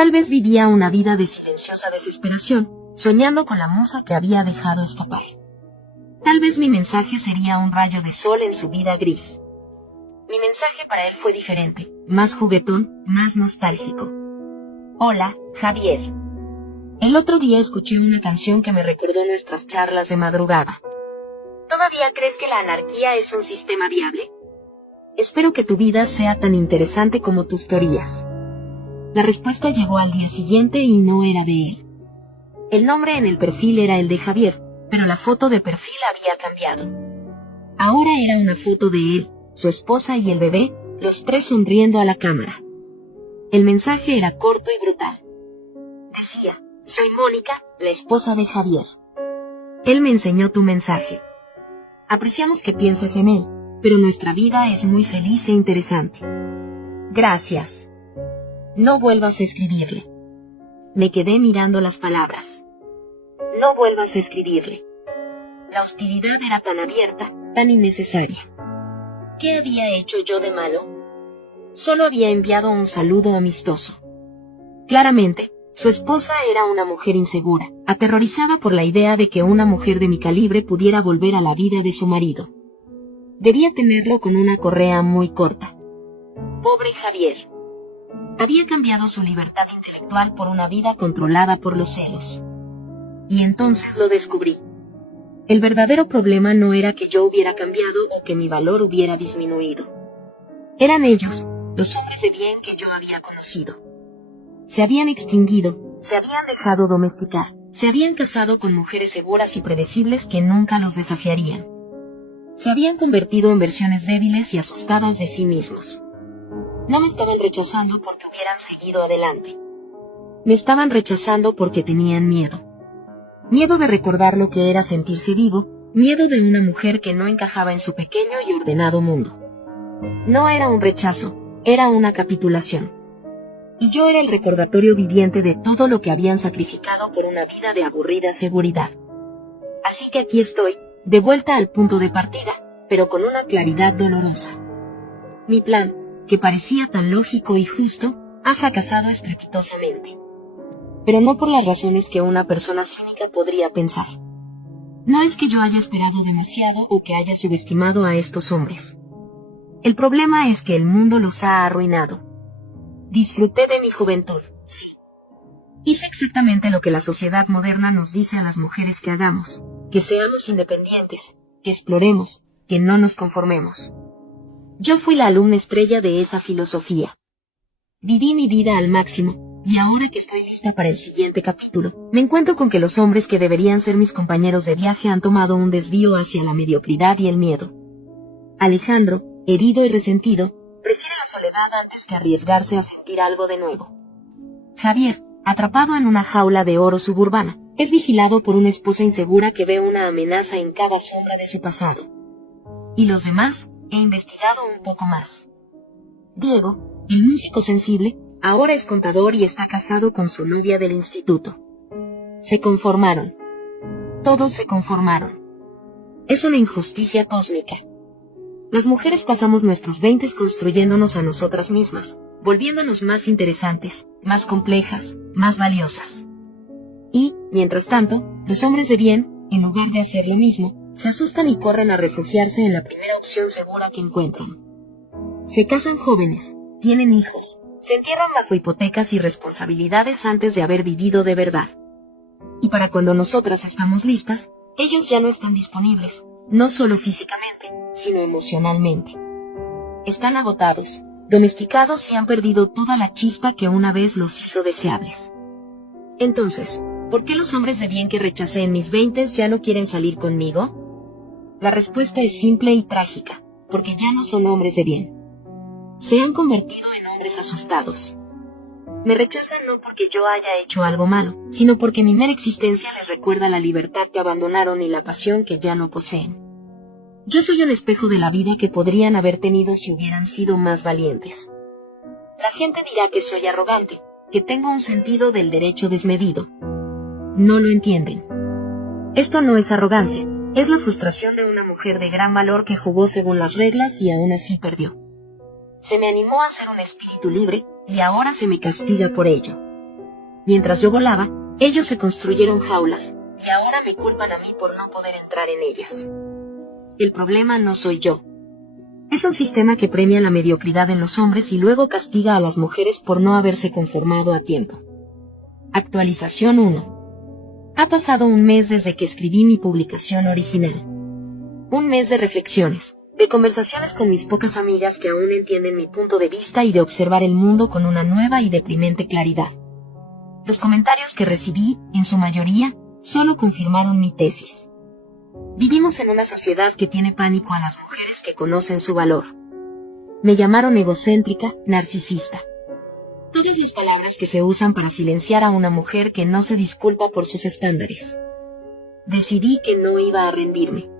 Tal vez vivía una vida de silenciosa desesperación, soñando con la musa que había dejado escapar. Tal vez mi mensaje sería un rayo de sol en su vida gris. Mi mensaje para él fue diferente, más juguetón, más nostálgico. Hola, Javier. El otro día escuché una canción que me recordó nuestras charlas de madrugada. ¿Todavía crees que la anarquía es un sistema viable? Espero que tu vida sea tan interesante como tus teorías. La respuesta llegó al día siguiente y no era de él. El nombre en el perfil era el de Javier, pero la foto de perfil había cambiado. Ahora era una foto de él, su esposa y el bebé, los tres sonriendo a la cámara. El mensaje era corto y brutal. Decía, soy Mónica, la esposa de Javier. Él me enseñó tu mensaje. Apreciamos que pienses en él, pero nuestra vida es muy feliz e interesante. Gracias. No vuelvas a escribirle. Me quedé mirando las palabras. No vuelvas a escribirle. La hostilidad era tan abierta, tan innecesaria. ¿Qué había hecho yo de malo? Solo había enviado un saludo amistoso. Claramente, su esposa era una mujer insegura, aterrorizada por la idea de que una mujer de mi calibre pudiera volver a la vida de su marido. Debía tenerlo con una correa muy corta. Pobre Javier. Había cambiado su libertad intelectual por una vida controlada por los celos. Y entonces lo descubrí. El verdadero problema no era que yo hubiera cambiado o que mi valor hubiera disminuido. Eran ellos, los hombres de bien que yo había conocido. Se habían extinguido, se habían dejado domesticar, se habían casado con mujeres seguras y predecibles que nunca los desafiarían. Se habían convertido en versiones débiles y asustadas de sí mismos. No me estaban rechazando porque hubieran seguido adelante. Me estaban rechazando porque tenían miedo. Miedo de recordar lo que era sentirse vivo, miedo de una mujer que no encajaba en su pequeño y ordenado mundo. No era un rechazo, era una capitulación. Y yo era el recordatorio viviente de todo lo que habían sacrificado por una vida de aburrida seguridad. Así que aquí estoy, de vuelta al punto de partida, pero con una claridad dolorosa. Mi plan, que parecía tan lógico y justo, ha fracasado estrepitosamente. Pero no por las razones que una persona cínica podría pensar. No es que yo haya esperado demasiado o que haya subestimado a estos hombres. El problema es que el mundo los ha arruinado. Disfruté de mi juventud, sí. Hice exactamente lo que la sociedad moderna nos dice a las mujeres que hagamos, que seamos independientes, que exploremos, que no nos conformemos. Yo fui la alumna estrella de esa filosofía. Viví mi vida al máximo, y ahora que estoy lista para el siguiente capítulo, me encuentro con que los hombres que deberían ser mis compañeros de viaje han tomado un desvío hacia la mediocridad y el miedo. Alejandro, herido y resentido, prefiere la soledad antes que arriesgarse a sentir algo de nuevo. Javier, atrapado en una jaula de oro suburbana, es vigilado por una esposa insegura que ve una amenaza en cada sombra de su pasado. Y los demás, he investigado un poco más. Diego, el músico sensible, ahora es contador y está casado con su novia del instituto. Se conformaron. Todos se conformaron. Es una injusticia cósmica. Las mujeres pasamos nuestros 20 construyéndonos a nosotras mismas, volviéndonos más interesantes, más complejas, más valiosas. Y, mientras tanto, los hombres de bien, en lugar de hacer lo mismo, se asustan y corren a refugiarse en la primera opción segura que encuentran. Se casan jóvenes, tienen hijos, se entierran bajo hipotecas y responsabilidades antes de haber vivido de verdad. Y para cuando nosotras estamos listas, ellos ya no están disponibles, no solo físicamente, sino emocionalmente. Están agotados, domesticados y han perdido toda la chispa que una vez los hizo deseables. Entonces, ¿por qué los hombres de bien que rechacé en mis 20 ya no quieren salir conmigo? La respuesta es simple y trágica, porque ya no son hombres de bien. Se han convertido en hombres asustados. Me rechazan no porque yo haya hecho algo malo, sino porque mi mera existencia les recuerda la libertad que abandonaron y la pasión que ya no poseen. Yo soy un espejo de la vida que podrían haber tenido si hubieran sido más valientes. La gente dirá que soy arrogante, que tengo un sentido del derecho desmedido. No lo entienden. Esto no es arrogancia, es la frustración de una mujer de gran valor que jugó según las reglas y aún así perdió. Se me animó a ser un espíritu libre, y ahora se me castiga por ello. Mientras yo volaba, ellos se construyeron jaulas, y ahora me culpan a mí por no poder entrar en ellas. El problema no soy yo. Es un sistema que premia la mediocridad en los hombres y luego castiga a las mujeres por no haberse conformado a tiempo. Actualización 1. Ha pasado un mes desde que escribí mi publicación original. Un mes de reflexiones, de conversaciones con mis pocas amigas que aún entienden mi punto de vista y de observar el mundo con una nueva y deprimente claridad. Los comentarios que recibí, en su mayoría, solo confirmaron mi tesis. Vivimos en una sociedad que tiene pánico a las mujeres que conocen su valor. Me llamaron egocéntrica, narcisista. Todas las palabras que se usan para silenciar a una mujer que no se disculpa por sus estándares. Decidí que no iba a rendirme.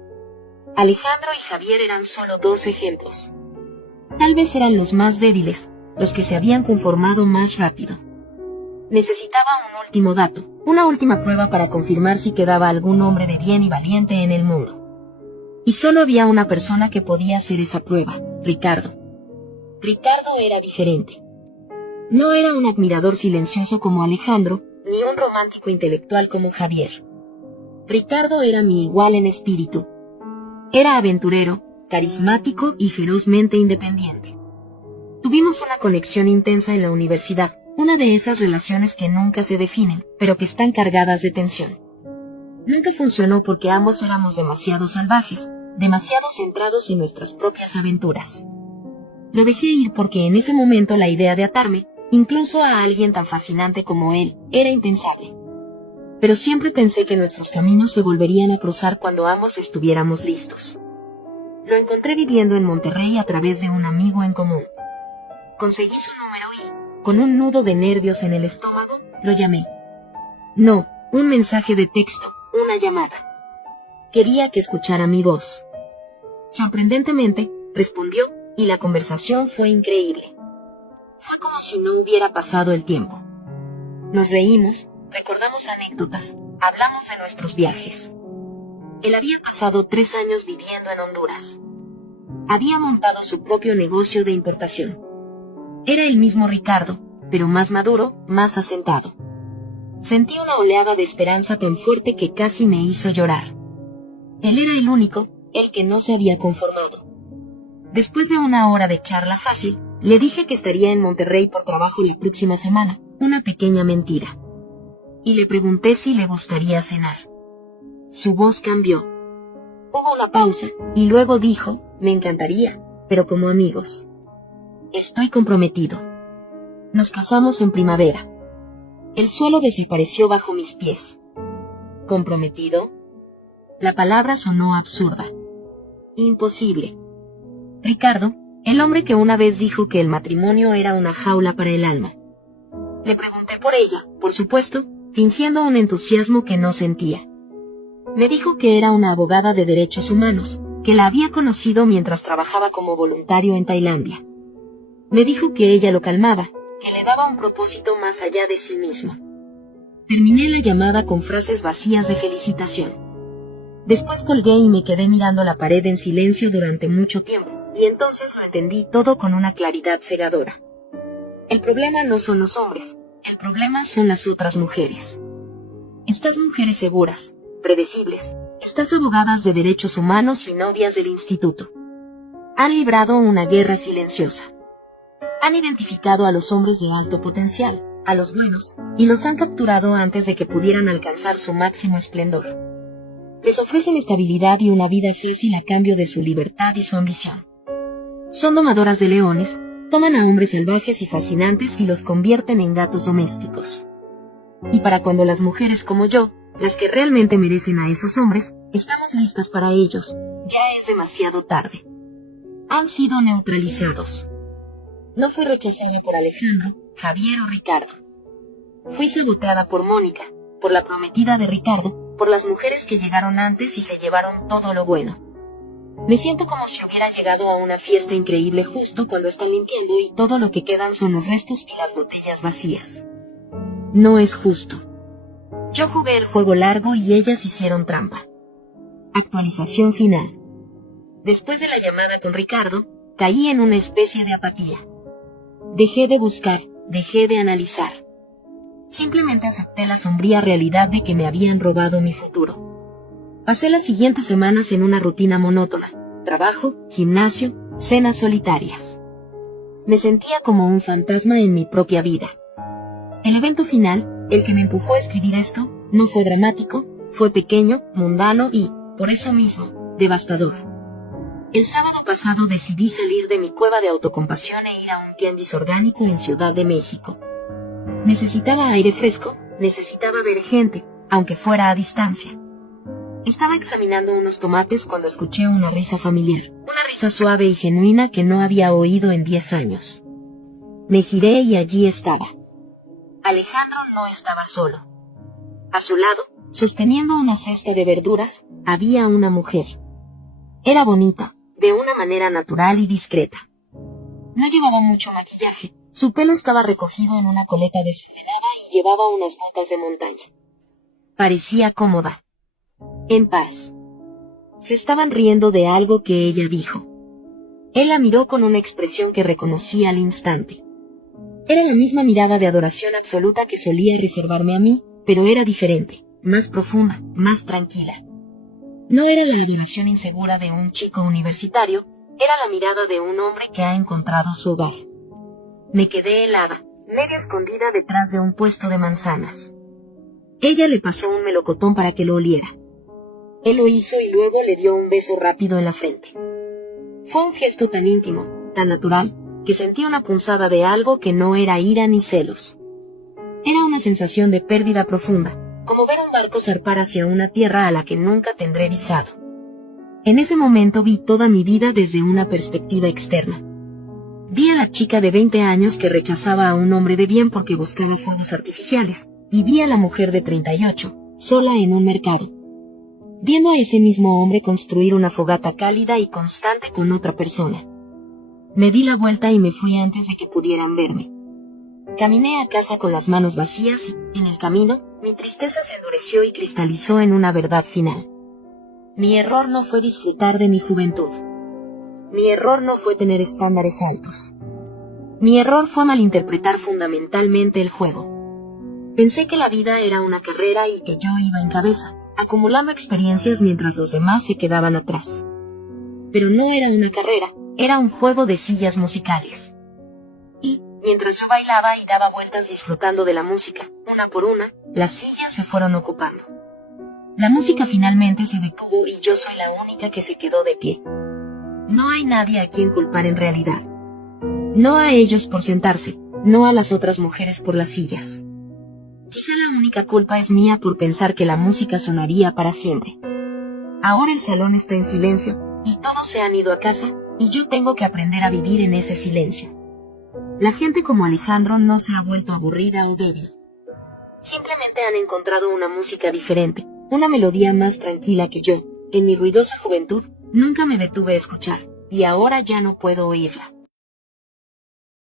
Alejandro y Javier eran solo 2 ejemplos. Tal vez eran los más débiles, los que se habían conformado más rápido. Necesitaba un último dato, una última prueba para confirmar si quedaba algún hombre de bien y valiente en el mundo. Y solo había una persona que podía hacer esa prueba, Ricardo. Ricardo era diferente. No era un admirador silencioso como Alejandro, ni un romántico intelectual como Javier. Ricardo era mi igual en espíritu. Era aventurero, carismático y ferozmente independiente. Tuvimos una conexión intensa en la universidad, una de esas relaciones que nunca se definen, pero que están cargadas de tensión. Nunca funcionó porque ambos éramos demasiado salvajes, demasiado centrados en nuestras propias aventuras. Lo dejé ir porque en ese momento la idea de atarme, incluso a alguien tan fascinante como él, era impensable. Pero siempre pensé que nuestros caminos se volverían a cruzar cuando ambos estuviéramos listos. Lo encontré viviendo en Monterrey a través de un amigo en común. Conseguí su número y, con un nudo de nervios en el estómago, lo llamé. No, un mensaje de texto, una llamada. Quería que escuchara mi voz. Sorprendentemente, respondió, y la conversación fue increíble. Fue como si no hubiera pasado el tiempo. Nos reímos, recordamos anécdotas, hablamos de nuestros viajes. Él había pasado 3 años viviendo en Honduras. Había montado su propio negocio de importación. Era el mismo Ricardo, pero más maduro, más asentado. Sentí una oleada de esperanza tan fuerte que casi me hizo llorar. Él era el único, el que no se había conformado. Después de una hora de charla fácil, le dije que estaría en Monterrey por trabajo la próxima semana, una pequeña mentira. Y le pregunté si le gustaría cenar. Su voz cambió. Hubo una pausa, y luego dijo, me encantaría, pero como amigos. Estoy comprometido. Nos casamos en primavera. El suelo desapareció bajo mis pies. ¿Comprometido? La palabra sonó absurda. Imposible. Ricardo, el hombre que una vez dijo que el matrimonio era una jaula para el alma. Le pregunté por ella, por supuesto, fingiendo un entusiasmo que no sentía. Me dijo que era una abogada de derechos humanos, que la había conocido mientras trabajaba como voluntario en Tailandia. Me dijo que ella lo calmaba, que le daba un propósito más allá de sí mismo. Terminé la llamada con frases vacías de felicitación. Después colgué y me quedé mirando la pared en silencio durante mucho tiempo, y entonces lo entendí todo con una claridad cegadora. El problema no son los hombres, el problema son las otras mujeres. Estas mujeres seguras, predecibles, estas abogadas de derechos humanos y novias del instituto. Han librado una guerra silenciosa. Han identificado a los hombres de alto potencial, a los buenos, y los han capturado antes de que pudieran alcanzar su máximo esplendor. Les ofrecen estabilidad y una vida fácil a cambio de su libertad y su ambición. Son domadoras de leones, toman a hombres salvajes y fascinantes y los convierten en gatos domésticos. Y para cuando las mujeres como yo, las que realmente merecen a esos hombres, estamos listas para ellos, ya es demasiado tarde. Han sido neutralizados. No fui rechazada por Alejandro, Javier o Ricardo. Fui saboteada por Mónica, por la prometida de Ricardo, por las mujeres que llegaron antes y se llevaron todo lo bueno. Me siento como si hubiera llegado a una fiesta increíble justo cuando están limpiando y todo lo que quedan son los restos y las botellas vacías. No es justo. Yo jugué el juego largo y ellas hicieron trampa. Actualización final. Después de la llamada con Ricardo, caí en una especie de apatía. Dejé de buscar, dejé de analizar. Simplemente acepté la sombría realidad de que me habían robado mi futuro. Pasé las siguientes semanas en una rutina monótona: trabajo, gimnasio, cenas solitarias. Me sentía como un fantasma en mi propia vida. El evento final, el que me empujó a escribir esto, no fue dramático, fue pequeño, mundano y, por eso mismo, devastador. El sábado pasado decidí salir de mi cueva de autocompasión e ir a un tianguis orgánico en Ciudad de México. Necesitaba aire fresco, necesitaba ver gente, aunque fuera a distancia. Estaba examinando unos tomates cuando escuché una risa familiar, una risa suave y genuina que no había oído en 10 años. Me giré y allí estaba. Alejandro no estaba solo. A su lado, sosteniendo una cesta de verduras, había una mujer. Era bonita, de una manera natural y discreta. No llevaba mucho maquillaje, su pelo estaba recogido en una coleta desordenada y llevaba unas botas de montaña. Parecía cómoda, en paz. Se estaban riendo de algo que ella dijo. Él la miró con una expresión que reconocí al instante. Era la misma mirada de adoración absoluta que solía reservarme a mí, pero era diferente, más profunda, más tranquila. No era la adoración insegura de un chico universitario, era la mirada de un hombre que ha encontrado su hogar. Me quedé helada, medio escondida detrás de un puesto de manzanas. Ella le pasó un melocotón para que lo oliera. Él lo hizo y luego le dio un beso rápido en la frente. Fue un gesto tan íntimo, tan natural, que sentí una punzada de algo que no era ira ni celos. Era una sensación de pérdida profunda, como ver un barco zarpar hacia una tierra a la que nunca tendré visado. En ese momento vi toda mi vida desde una perspectiva externa. Vi a la chica de 20 años que rechazaba a un hombre de bien porque buscaba fuegos artificiales, y vi a la mujer de 38, sola en un mercado, viendo a ese mismo hombre construir una fogata cálida y constante con otra persona. Me di la vuelta y me fui antes de que pudieran verme. Caminé a casa con las manos vacías y, en el camino, mi tristeza se endureció y cristalizó en una verdad final. Mi error no fue disfrutar de mi juventud. Mi error no fue tener estándares altos. Mi error fue malinterpretar fundamentalmente el juego. Pensé que la vida era una carrera y que yo iba en cabeza, acumulando experiencias mientras los demás se quedaban atrás. Pero no era una carrera, era un juego de sillas musicales. Y, mientras yo bailaba y daba vueltas disfrutando de la música, una por una, las sillas se fueron ocupando. La música finalmente se detuvo y yo soy la única que se quedó de pie. No hay nadie a quien culpar en realidad. No a ellos por sentarse, no a las otras mujeres por las sillas. Quizá la única culpa es mía por pensar que la música sonaría para siempre. Ahora el salón está en silencio, y todos se han ido a casa, y yo tengo que aprender a vivir en ese silencio. La gente como Alejandro no se ha vuelto aburrida o débil. Simplemente han encontrado una música diferente, una melodía más tranquila que yo, en mi ruidosa juventud, nunca me detuve a escuchar, y ahora ya no puedo oírla.